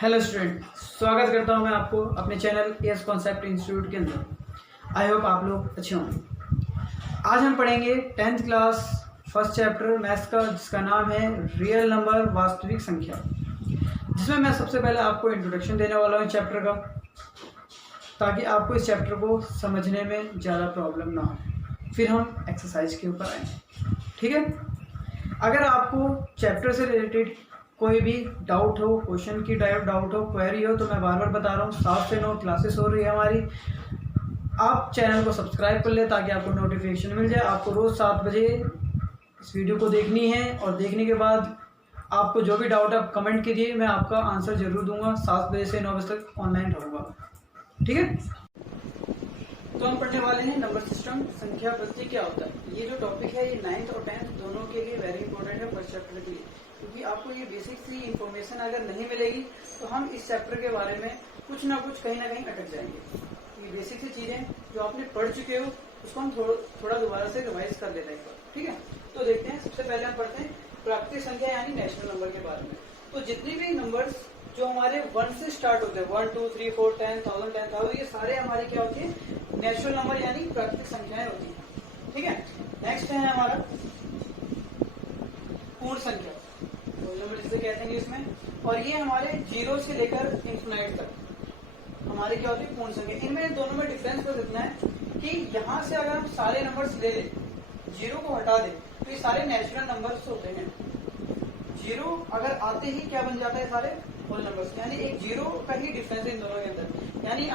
Hello student, स्वागत करता हूं मैं आपको अपने चैनल एस कॉन्सेप्ट इंस्टीट्यूट के अंदर। आई होप आप लोग अच्छे होंगे। आज हम पढ़ेंगे 10th class first chapter maths का, जिसका नाम है रियल नंबर, वास्तविक संख्या, जिसमें मैं सबसे पहले आपको इंट्रोडक्शन देने वाला हूं चैप्टर का, ताकि आपको इस चैप्टर को समझने में ज़्यादा प्रॉब्लम ना हो। फिर हम एक्सरसाइज के ऊपर आएंगे, ठीक है। अगर आपको चैप्टर से रिलेटेड कोई भी डाउट हो, क्वेश्चन की डाउट हो, क्वेरी हो, तो मैं बार बार बता रहा हूँ 7 से 9 क्लासेस हो रही है हमारी। आप चैनल को सब्सक्राइब कर ले ताकि आपको नोटिफिकेशन मिल जाए। आपको रोज़ 7 बजे इस वीडियो को देखनी है, और देखने के बाद आपको जो भी डाउट आप कमेंट कीजिए, मैं आपका आंसर जरूर दूंगा। 7 बजे से 9 बजे तक ऑनलाइन रहूँगा, ठीक है। तो हम पढ़ने वाले हैं नंबर सिस्टम, संख्या पद्धति क्या होता है। ये जो टॉपिक है ये 9th और 10th दोनों के लिए वेरी इंपॉर्टेंट है, फर्स्ट चैप्टर के लिए, क्योंकि आपको ये बेसिक सी इन्फॉर्मेशन अगर नहीं मिलेगी तो हम इस चैप्टर के बारे में कुछ ना कुछ कहीं ना कहीं अटक जाएंगे। ये बेसिक सी चीजें जो आपने पढ़ चुके हो उसको हम थोड़ा दोबारा से रिवाइज कर लेते हैं, ठीक है। तो देखते हैं, सबसे पहले हम पढ़ते हैं प्राकृतिक संख्या यानी नेचुरल नंबर के बारे में। तो जितनी भी नंबर्स जो हमारे 1 से स्टार्ट होते हैं, 1 2 3 4 10 1000 10,000, ये सारे हमारे क्या होते हैं, नेचुरल नंबर यानी प्राकृतिक संख्याएं होती हैं, ठीक है। नेक्स्ट है हमारा पूर्ण संख्या, होल नंबर जिसे कहते हैं इसमें, और ये हमारे 0 से लेकर इंफिनाइट तक हमारे क्या होती है पूर्ण संख्या। इनमें दोनों में डिफरेंस बस इतना है कि यहाँ से अगर हम सारे नंबर्स ले लें, 0 को हटा दें, तो ये सारे नेचुरल नंबर्स होते हैं। 0 अगर आते ही क्या बन जाता है, सारे होल नंबर्स, यानी एक 0 का ही डिफरेंस है इन दोनों के अंदर। यानी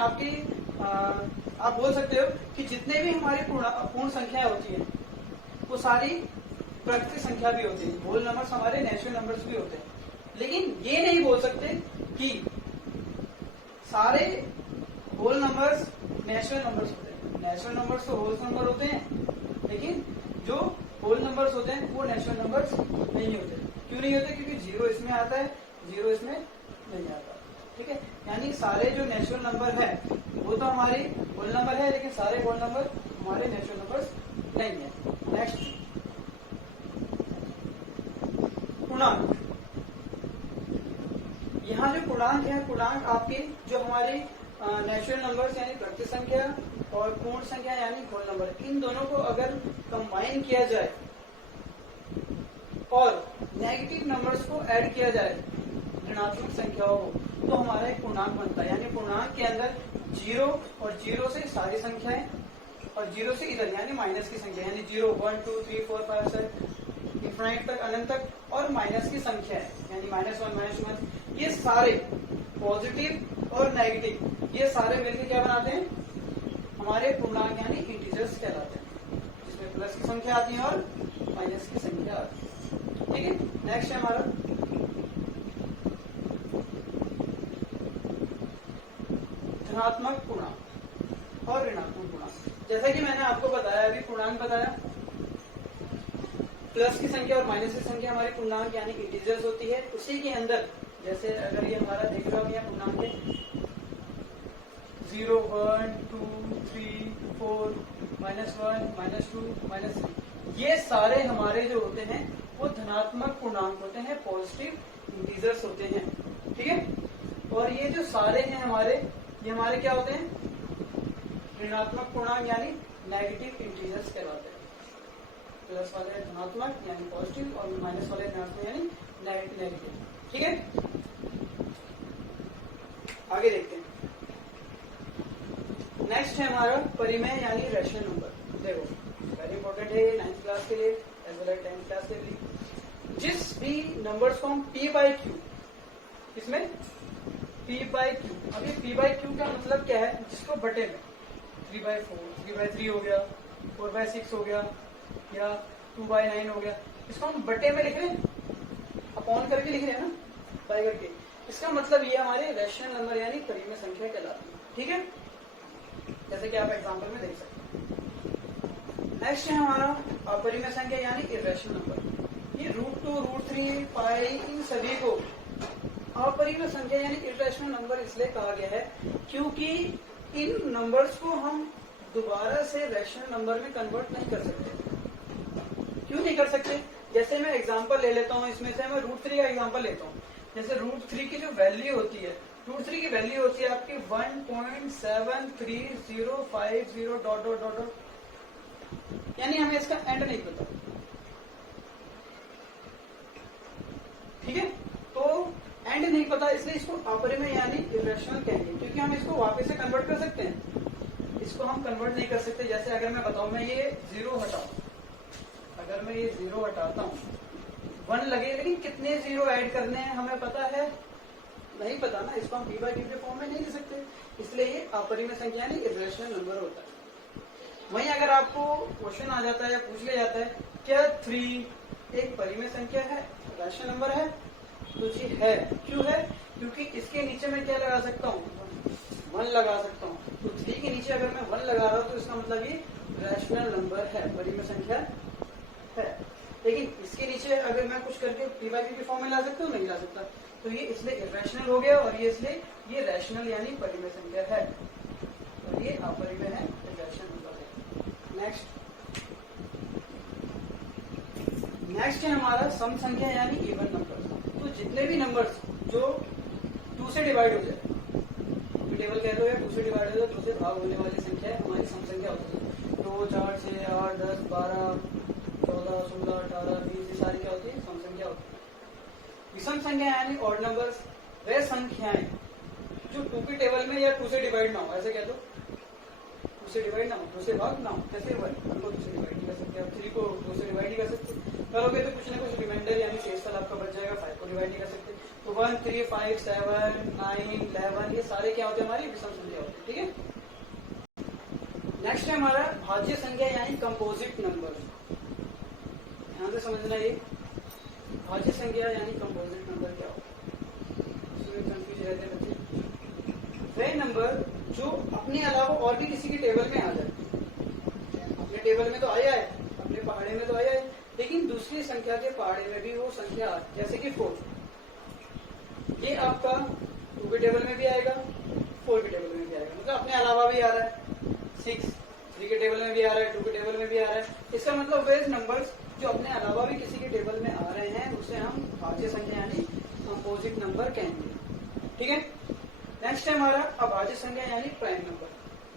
आप बोल सकते हो कि जितने भी हमारी पूर्ण संख्याएं होती है वो सारी प्राकृतिक संख्या भी होती है, होल नंबर्स हमारे नेचुरल नंबर्स भी होते हैं। लेकिन ये नहीं बोल सकते कि सारे होल नंबर्स नेचुरल नंबर्स होते हैं। नेचुरल नंबर्स तो होल नंबर होते हैं, लेकिन जो होल नंबर्स होते हैं वो नेचुरल नंबर्स नहीं होते। क्यों नहीं होते? क्योंकि 0 इसमें आता है, 0 इसमें नहीं आता, ठीक है। यानी सारे जो नेचुरल नंबर है वो तो हमारे होल नंबर है, लेकिन सारे होल नंबर हमारे नेचुरल नंबर्स नहीं है। नेक्स्ट पूर्णांक। यहाँ जो पूर्णांक है, पूर्णांक आपके जो हमारे नेचुरल नंबर्स यानी प्राकृतिक संख्या और पूर्ण संख्या यानी होल नंबर, इन दोनों को अगर कंबाइन किया जाए और नेगेटिव नंबर्स को ऐड किया जाए, ऋणात्मक संख्याओं को, तो हमारा एक पूर्णांक बनता है। यानी पूर्णांक के अंदर 0 और 0 से सारी संख्याएं, और 0 से इधर यानी माइनस की संख्या, यानी 0 1 2 3 4 5 6 इनफाइनाइट तक, अनंत तक, और माइनस की संख्या है यानी -1 -1, ये सारे पॉजिटिव और नेगेटिव, ये सारे मिलकर क्या बनाते हैं, हमारे पूर्णांक यानी इंटीजर्स कहलाते हैं, जिसमें प्लस की संख्या आती है और माइनस की संख्या आती है, ठीक है। नेक्स्ट है हमारा धनात्मक पूर्णांक और ऋणात्मक पूर्णांक। जैसा कि मैंने आपको बताया, अभी पूर्णांक बताया, प्लस की संख्या और माइनस की संख्या हमारी पूर्णांक यानी इंटीजर्स होती है। उसी के अंदर जैसे अगर ये हमारा देख रहे हो, यह पूर्णांक है 0 1 2 3 4 -1 -2 -3, ये सारे हमारे जो होते हैं वो धनात्मक पूर्णांक होते हैं, पॉजिटिव इंटीजर्स होते हैं, ठीक है। और ये जो सारे हैं हमारे, ये हमारे क्या होते हैं, ऋणात्मक पूर्णांक यानी नेगेटिव इंटीजर्स कहलाते हैं। प्लस वाले धनात्मक यानी पॉजिटिव, और माइनस वाले ऋणात्मक यानी नेगेटिव, ठीक है। आगे देखते हैं। नेक्स्ट है हमारा परिमेय यानी रेशनल नंबर। देखो वेरी इंपॉर्टेंट है 9th क्लास के लिए as well as 10th class के लिए। जिस भी नंबर्स को हम p/q, इसमें p/q, अभी p/q का मतलब क्या है, जिसको बटे में 3/4 3/3 हो गया, 4/6 हो गया, या 2/9 हो गया, इसको हम बटे में लिख रहे हैं, अपॉन करके लिख रहे हैं ना, बाय करके। इसका मतलब ये हमारे रेशनल नंबर यानी परिमेय संख्या कहलाती है, ठीक है, जैसे कि आप एग्जांपल में देख सकते हैं। नेक्स्ट है हमारा अपरिमेय संख्या यानी इर्रेशनल नंबर। ये √2 √3 पाई, इन सभी को अपरिमेय संख्या यानी इर्रेशनल नंबर इसलिए कहा गया है क्योंकि इन नंबर्स को हम दोबारा से रेशनल नंबर में कन्वर्ट नहीं कर सकते। क्यों नहीं कर सकते? जैसे मैं एग्जांपल ले लेता हूँ, इसमें से मैं √3 का एग्जांपल लेता हूँ। जैसे √3 की जो वैल्यू होती है, √3 की वैल्यू होती है आपकी 1.7305 डॉट डॉट डॉट डॉट, यानी हमें इसका एंड नहीं पता। ठीक है, तो एंड नहीं पता इसलिए इसको अपरिमेय यानी इरेशनल कहेंगे, क्योंकि हम इसको वापस से कन्वर्ट कर सकते हैं, इसको हम कन्वर्ट नहीं कर सकते। जैसे अगर मैं बताऊं, मैं ये 0 हटाऊं, अगर मैं ये 0 हटाता हूं, 1 लगे, लेकिन कितने 0 ऐड करने हैं हमें पता है नहीं पता ना, इसको हम b/q के फॉर्म में नहीं लिख सकते, इसलिए ये अपरिमेय संख्या यानी इरेशनल नंबर होता है। वहीं अगर आपको क्वेश्चन आ जाता है या पूछ लिया जाता है क्या 3 एक परिमेय संख्या है, रैशनल नंबर है, तो जी है। क्यों है? क्योंकि इसके नीचे मैं क्या लगा सकता हूँ, 1 लगा सकता हूँ। तो 3 के नीचे अगर मैं 1 लगा रहा हूँ तो इसका मतलब ये रैशनल नंबर है, परिमेय संख्या है। लेकिन इसके नीचे अगर मैं कुछ करके p/q के फॉर्म में ला सकता हूँ, नहीं ला सकता, तो ये इसलिए इरेशनल हो गया, और ये इसलिए ये रैशनल यानी परिमेय संख्या है, और ये अपरिमेय है, रैशनल नंबर है। नेक्स्ट है हमारा सम संख्या यानी इवन नंबर। तो जितने भी नंबर्स जो 2 से डिवाइड हो जाए, टेबल कह लो या 2 से डिवाइड हो जाए, 2 से भाग होने वाली संख्या है हमारी सम संख्या होती है। 2, 4, 6, 8, 10, 12, 14, 16, 18, 20, ये सारी क्या होती है, सम संख्या होती है। विषम संख्या यानी ऑड नंबर्स, वे संख्याएं जो 2 की टेबल में या 2 से डिवाइड ना हो, ऐसे कह दो 2 से डिवाइड ना हो, 2 से भाग ना हो, कैसे 1 को 2 से डिवाइड नहीं कर सकते, आप 3 को 2 से डिवाइड नहीं कर सकते, करोगे तो कुछ ना कुछ रिमाइंडर यानी शेषफल आपका बच जाएगा, 5 को डिवाइड नहीं कर सकते। तो 1, 3, 5, 7, 9, 11 ये सारे क्या होते हैं, हमारी विषम संख्या होती है। ठीक है, नेक्स्ट है हमारा भाज्य संख्या यानी कंपोजिट नंबर। ध्यान से समझना, ये भाज्य संख्या यानी कंपोजिट नंबर क्या होता है, इसमें कंफ्यूज रहते हैं बच्चे। वे नंबर जो अपने अलावा और भी किसी की टेबल में आ जाए, अपने टेबल में तो आया है, अपने पहाड़े में तो आया है, लेकिन दूसरी संख्या के पहाड़े में भी वो संख्या, जैसे कि 4, ये आपका 2 के टेबल में भी आएगा, 4 के टेबल में भी आएगा, मतलब अपने अलावा भी आ रहा है। 6 3 के टेबल में भी आ रहा है, 2 के टेबल में भी आ रहा है। इसका मतलब वे नंबर्स जो अपने अलावा भी किसी के टेबल में आ रहे हैं, उसे हम भाज्य संख्या यानी कंपोजिट नंबर कहेंगे। ठीक है, नेक्स्ट है हमारा अभाज्य संख्या यानी प्राइम नंबर।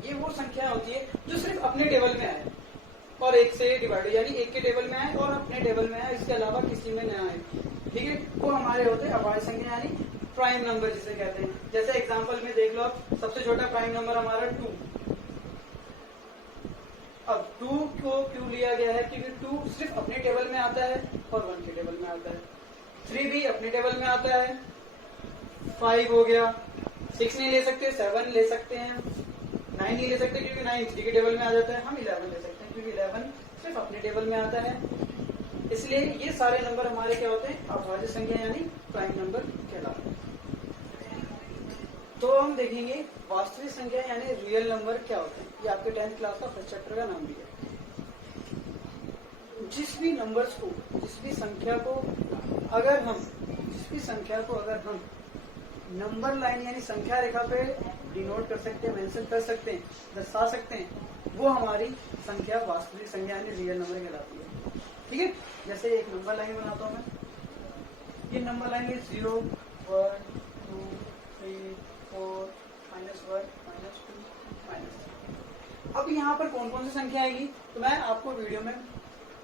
ये वो संख्या होती है जो सिर्फ अपने टेबल में आए और 1 से डिवाइड, यानी 1 के टेबल में आए और अपने टेबल में आए, इसके अलावा किसी में न आए। ठीक है, वो हमारे होते हैं अभाज्य संख्या यानी प्राइम नंबर जिसे कहते हैं। जैसे एग्जांपल में देख लो आप, सबसे छोटा प्राइम नंबर हमारा 2। अब 2 को क्यों लिया गया है, क्योंकि 2 सिर्फ अपने टेबल में आता है और 1 के टेबल में आता है। 3 भी अपने टेबल में आता है, 5 हो गया, 6 नहीं ले सकते, 7 ले सकते हैं, 9 नहीं ले सकते क्योंकि 9 3 के टेबल में आ जाता है, हम 11 ले सकते हैं क्योंकि 11 सिर्फ अपने टेबल में आता है। इसलिए ये सारे नंबर हमारे क्या होते हैं, अभाज्य संख्या यानी प्राइम नंबर कहलाते हैं। तो हम देखेंगे वास्तविक संख्या यानी रियल नंबर क्या होते हैं। ये आपके 10th क्लास का फर्स्ट चैप्टर का नाम भी है। जिस भी नंबर्स को, जिस भी संख्या को अगर हम नंबर लाइन यानी संख्या रेखा पे डिनोट कर सकते हैं, मेंशन कर सकते हैं, दर्शा सकते हैं, वो हमारी संख्या वास्तविक संख्या यानी रियल नंबर कहलाती है। ठीक है, जैसे एक नंबर लाइन बनाता हूं मैं, ये नंबर लाइन है 0, 1, 2, 3, 4, -1, -2, -3। अब यहाँ पर कौन कौन सी संख्या आएगी, तो मैं आपको वीडियो में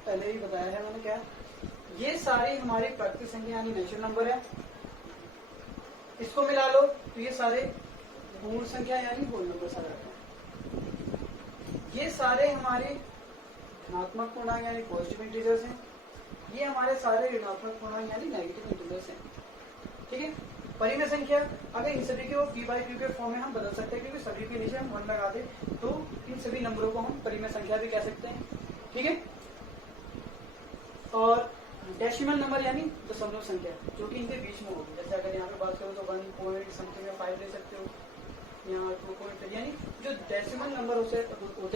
पहले ही बताया है मैंने क्या, ये सारे हमारे प्राकृतिक संख्या यानी नेचुरल नंबर है। इसको मिला लो तो ये सारे पूर्ण संख्या यानी होल नंबर सारे आते हैं। ये सारे हमारे धनात्मक पूर्णांक यानी पॉजिटिव इंटीजर्स हैं, ये हमारे सारे ऋणात्मक पूर्णांक यानी नेगेटिव इंटीजर्स हैं। ठीक है, परिमेय संख्या अगर इन सभी के p/q के फॉर्म में हम बदल सकते हैं, क्योंकि सभी के नीचे हम 1 लगा दे तो इन सभी नंबरों को हम परिमेय संख्या भी कह सकते हैं। ठीक है, और डेसिमल नंबर यानी दशमलव संख्या जो कि इनके बीच में होगी। जैसे अगर यहाँ पे बात करो तो 1.5 ले सकते हो, यहाँ 2.5, यानी जो डेसिमल नंबर होते हैं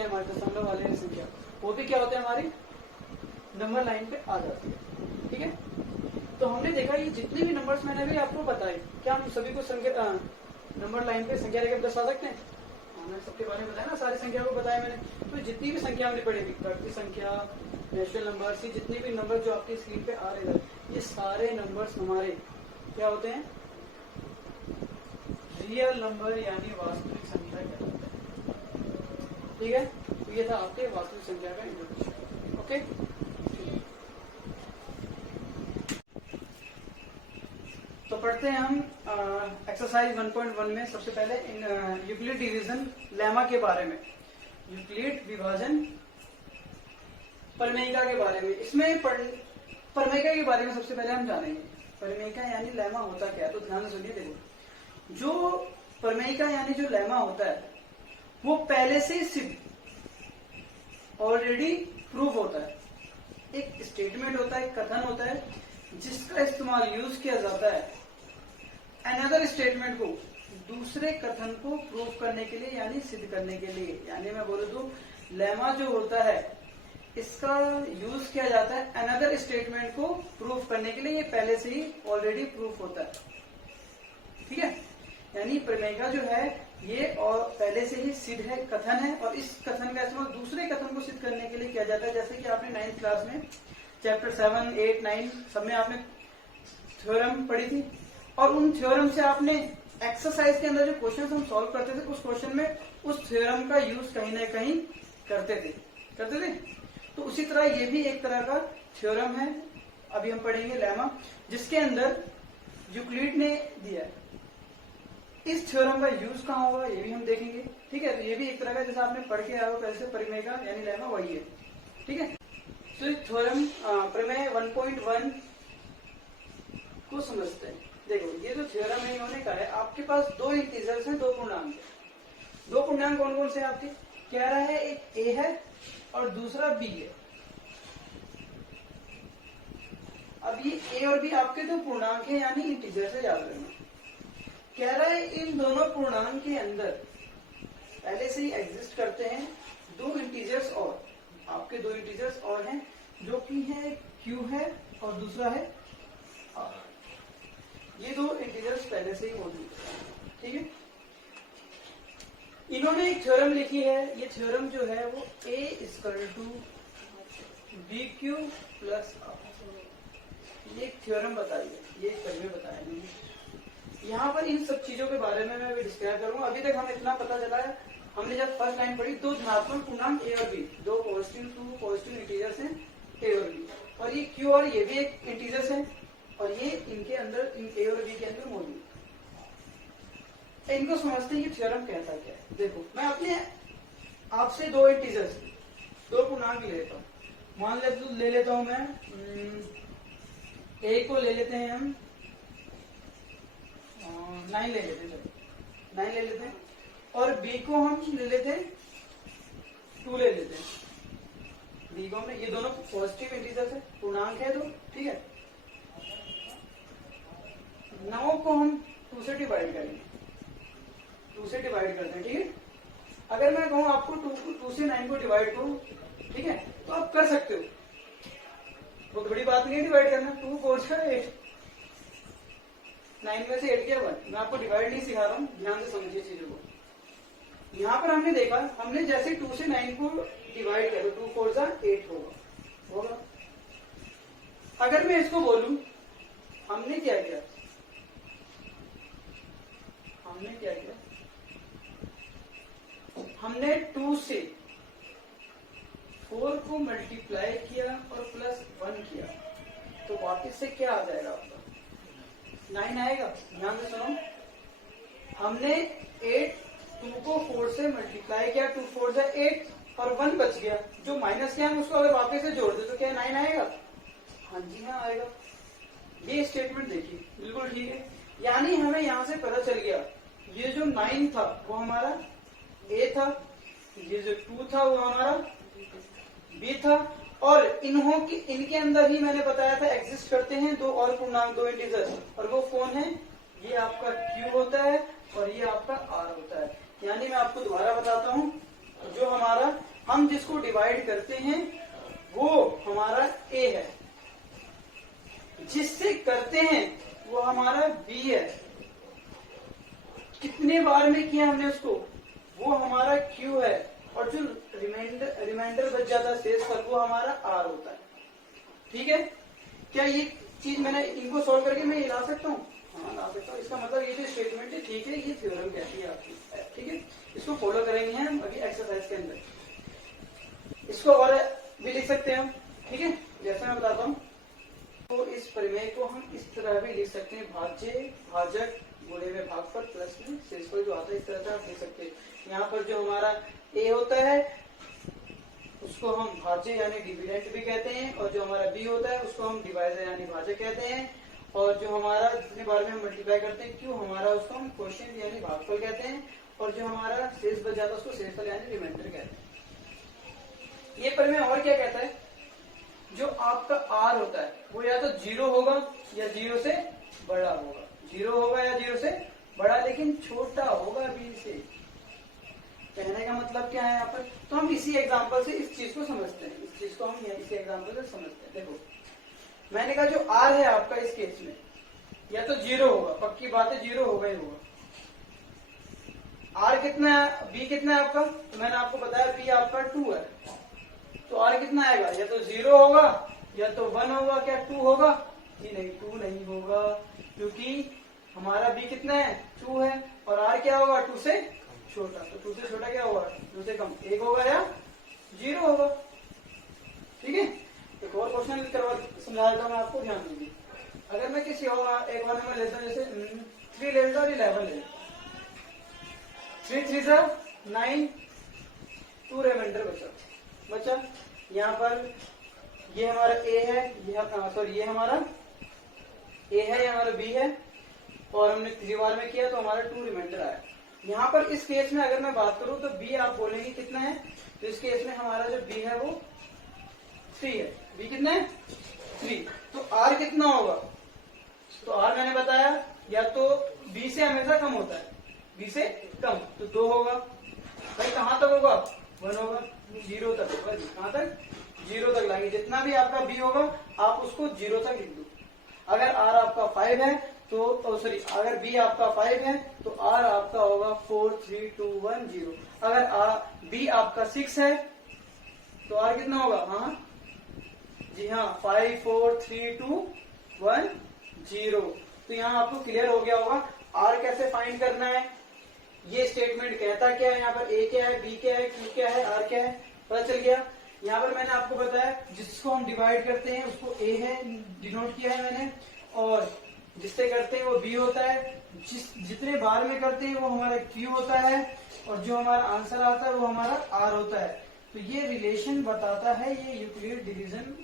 हमारे दशमलव वाले संख्या, वो भी क्या होते हैं हमारी नंबर लाइन पे आ जाती है। ठीक है, तो हमने देखा ये जितने भी नंबर्स मैंने अभी आपको बताए, क्या हम सभी को नंबर लाइन पे संख्या रेखा दर्शा सकते हैं? मैंने सबके बारे में बताया ना, सारी संख्या को बताया मैंने। तो जितनी भी संख्या हमने पढ़ी, प्राकृतिक संख्या, नेचुरल नंबर, जितने भी नंबर जो आपकी स्क्रीन पे आ रहे हैं, ये सारे नंबर्स हमारे क्या होते हैं, रियल नंबर यानी वास्तविक संख्या क्या होता है। ठीक है, तो ये था आपके वास्तविक संख्या का इंट्रोडक्शन। ओके, तो पढ़ते हैं हम एक्सरसाइज 1.1 में सबसे पहले यूक्लिड डिवीजन लेमा के बारे में, यूक्लिड विभाजन परमेयिका के बारे में। इसमें परमेयिका के बारे में सबसे पहले हम जानेंगे परमेयिका यानी लेमा होता क्या है। तो ध्यान से सुनिए, देखो जो परमेयिका यानी जो लेमा होता है वो पहले से सिद्ध ऑलरेडी प्रूफ होता है। एक स्टेटमेंट होता है, एक कथन होता है जिसका इस्तेमाल यूज किया जाता है अनदर स्टेटमेंट को दूसरे कथन को प्रूव करने के लिए यानी सिद्ध करने के लिए। यानी मैं बोलूं तो लेमा जो होता है इसका यूज किया जाता है अनदर स्टेटमेंट को प्रूव करने के लिए। ये पहले से ही ऑलरेडी प्रूफ होता है। ठीक है, यानी प्रमेयिका जो है ये और पहले से ही सिद्ध है, कथन है, और इस कथन का इस्तेमाल दूसरे कथन को सिद्ध करने के लिए किया जाता है। जैसे कि आपने 9th क्लास में चैप्टर 7, 8, 9 सब में आपने थ्योरम पढ़ी थी, और उन थ्योरम से आपने एक्सरसाइज के अंदर जो क्वेश्चन हम सॉल्व करते थे उस क्वेश्चन में उस थ्योरम का यूज कहीं ना कहीं करते थे। तो उसी तरह ये भी एक तरह का थ्योरम है, अभी हम पढ़ेंगे लेमा, जिसके अंदर यूक्लिड ने दिया है। इस थ्योरम का यूज कहाँ होगा ये भी हम देखेंगे। ठीक है, तो ये भी एक तरह का जैसा आपने पढ़ के आया हो कैसे परिमेय यानी लेमा वही है। ठीक है, तो थ्योरम प्रमेय 1.1 को समझते हैं। देखो ये जो थ्योरम है इन्होंने कहा है आपके पास दो इंटीजर्स हैं, दो पूर्णांक है। दो पूर्णांक कौन कौन से आपके कह रहा है, एक ए है और दूसरा बी है। अब ये ए और बी आपके दो पूर्णांक है यानी इंटीजर से याद रखना। कह रहा है इन दोनों पूर्णांक के अंदर पहले से ही एग्जिस्ट करते हैं दो इंटीजर्स, और आपके दो इंटीजर्स और हैं जो कि है क्यू है और दूसरा है आर। ये दो इंटीजर्स पहले से ही मौजूद है। ठीक है, इन्होंने एक थ्योरम लिखी है। ये थ्योरम जो है वो A = BQ + R, ये एक थ्योरम बताई है, ये पहले बताया मैंने। यहाँ पर इन सब चीजों के बारे में मैं डिस्क्राइब करूंगा। अभी तक हमें इतना पता चला है, हमने जब फर्स्ट लाइन पढ़ी दो धनात्मक पूर्णांक ए और बी, दो पॉजिटिव इंटीजर्स हैं ए और बी, और ये क्यू और ये भी एक इंटीजर्स है, और ये इनके अंदर इन ए और बी के अंदर मौजूद है। इनको समझते हैं ये थ्योरम कहता क्या है। देखो मैं अपने आपसे दो इंटीजर्स, दो पूर्णांक ले लेता हूँ। मान ले लेता हूं मैं ए को ले लेते हैं हम 9 ले लेते हैं, 9 ले लेते हैं, और बी को हम ले लेते हैं 2 ले लेते हैं। बी को हमने, ये दोनों पॉजिटिव इंटीजर्स है, पूर्णांक है दो। ठीक है, 9 को हम 2 से डिवाइड करेंगे, 2 से डिवाइड करते हैं। ठीक है, अगर मैं कहूं आपको 2 से 9 को डिवाइड करूं, ठीक है, तो आप कर सकते हो, बहुत बड़ी बात नहीं है डिवाइड करना। 2 4 6 8, 9 में से 8 गया 1। मैं आपको डिवाइड नहीं सिखा रहा हूं, ध्यान से समझिए चीजों को। यहां पर हमने देखा, हमने जैसे 2 से 9 को डिवाइड किया तो 2 4 जा 8 होगा। अगर मैं इसको बोलूं, हमने क्या किया, हमने 2 से 4 को मल्टीप्लाई किया और +1 किया, तो वापस से क्या आ जाएगा आपका 9 आएगा। ध्यान से सुनो, हमने 2 को 4 से मल्टीप्लाई किया, 2 4 जा 8 और 1 बच गया, जो माइनस किया हम उसको अगर वापस से जोड़ दे तो क्या 9 आएगा? हाँ जी हाँ आएगा। ये स्टेटमेंट देखिए, बिल्कुल ठीक है। यानी हमें यहां से पता चल गया ये जो 9 था वो हमारा ए था, ये जो 2 था वो हमारा बी था, और इनके अंदर ही मैंने बताया था एग्जिस्ट करते हैं दो और पूर्णांक, दो इंटीजर, और वो कौन है, ये आपका क्यू होता है और ये आपका आर होता है। यानी मैं आपको दोबारा बताता हूं, जो हमारा हम जिसको डिवाइड करते हैं वो हमारा ए है, जिससे करते हैं वो हमारा बी है, कितने बार में किया हमने उसको, वो हमारा क्यू है, और जो रिमाइंडर बच जाता है शेष पर वो हमारा आर होता है। ठीक है, क्या ये चीज मैंने इनको सोल्व करके मैं ला सकता हूँ? हाँ ला सकता हूँ। इसका मतलब ये जो स्टेटमेंट है ठीक है, ये थ्योरम कहती है आपकी, ठीक है। इसको फॉलो करेंगे हम अभी एक्सरसाइज के अंदर। इसको और भी लिख सकते हैं हम, ठीक है, जैसे मैं बताता हूँ। तो इस प्रमेय को हम इस तरह भी लिख सकते हैं, भाज्य भाजक गुणे में भागफल प्लस में शेषफल जो आता है, इस तरह से आप लिख सकते हैं। यहाँ पर जो हमारा ए होता है उसको हम भाज्य यानी डिविडेंड भी कहते हैं, और जो हमारा बी होता है उसको हम डिवाइजर यानी भाजक कहते हैं, और जो हमारा जितने बार में हम मल्टीप्लाई करते हैं क्यों हमारा उसको हम क्वोशिएंट यानी भागफल कहते हैं, और जो हमारा शेष बच जाता है उसको शेषफल यानी रिमाइंडर कहते हैं। ये प्रमेय और क्या कहता है, जो आपका आर होता है वो या तो 0 होगा या 0 से बड़ा होगा, 0 होगा या 0 से बड़ा, लेकिन छोटा होगा बी से। कहने का मतलब क्या है यहाँ पर, तो हम इसी एग्जांपल से इस चीज को समझते हैं, इस चीज को हम इसी एग्जांपल से समझते हैं। देखो मैंने कहा जो आर है आपका इस केस में या तो 0 होगा, पक्की बात है 0 होगा ही होगा। आर कितना है, बी कितना है आपका, तो मैंने आपको बताया बी आपका 2 है, तो आर कितना आएगा, या तो 0 होगा या तो 1 होगा, क्या 2 होगा, जी नहीं 2 नहीं होगा, क्योंकि हमारा बी कितना है 2 है, और आर क्या होगा 2 से छोटा, तो 2 से छोटा क्या होगा 2 से कम, 1 होगा या 0 होगा, ठीक है। एक और क्वेश्चन करवा समझा देता हूँ मैं आपको, ध्यान दीजिए। अगर मैं किसी और एक और नंबर लेता हूँ, जैसे 3 ले लेता और 11 ले लेता, 3 3 जा 9, 2 रिमाइंडर बचा। यहाँ पर ये हमारा ए है, ये हमारा ए है, ये हमारा बी है, और हमने 3 बार में किया तो हमारा 2 रिमाइंडर आया। यहाँ पर इस केस में अगर मैं बात करूं तो बी आप बोलेंगे कितना है, तो इस केस में हमारा जो बी है वो 3 है, बी कितना है 3, तो आर कितना होगा, तो आर मैंने बताया या तो बी से हमेशा कम होता है, बी से कम, तो 2 होगा भाई, कहां तक होगा 1 होगा, 0 तक होगा, कहां तक 0 तक लाएंगे, जितना भी आपका बी होगा आप उसको 0 तक लिख दो। अगर आर आपका 5 है तो सॉरी अगर बी आपका 5 है तो आर आपका होगा 4 3 2 1 0। अगर बी आपका 6 है तो आर कितना होगा, हाँ जी हाँ 5 4 3 2 1 0। तो यहाँ आपको क्लियर हो गया होगा आर कैसे फाइंड करना है, ये स्टेटमेंट कहता क्या है, यहाँ पर ए क्या है, बी क्या है, क्यू क्या है, आर क्या है, पता चल गया। यहाँ पर मैंने आपको बताया जिसको हम डिवाइड करते हैं उसको ए है डिनोट किया है मैंने, और जिससे करते हैं वो बी होता है, जितने बार में करते हैं वो हमारा क्यू होता है, और जो हमारा आंसर आता है वो हमारा आर होता है। तो ये रिलेशन बताता है, ये यूक्लिड डिवीजन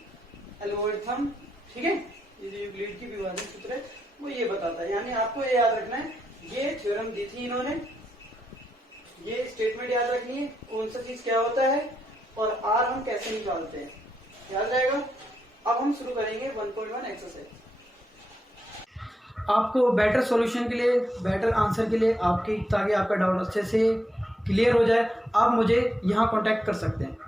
एल्गोरिथम, ठीक है, ये जो यूक्लिड की विभाजन सूत्र है वो ये बताता है। यानी आपको ये याद रखना है, ये थ्योरम दी थी इन्होंने, ये स्टेटमेंट याद रखनी है कौन सा चीज क्या होता है और आर हम कैसे निकालते हैं, याद रहेगा। अब हम शुरू करेंगे 1.1 एक्सरसाइज। आपको बेटर सॉल्यूशन के लिए, बेटर आंसर के लिए ताकि आपका डाउट अच्छे से क्लियर हो जाए, आप मुझे यहाँ कांटेक्ट कर सकते हैं।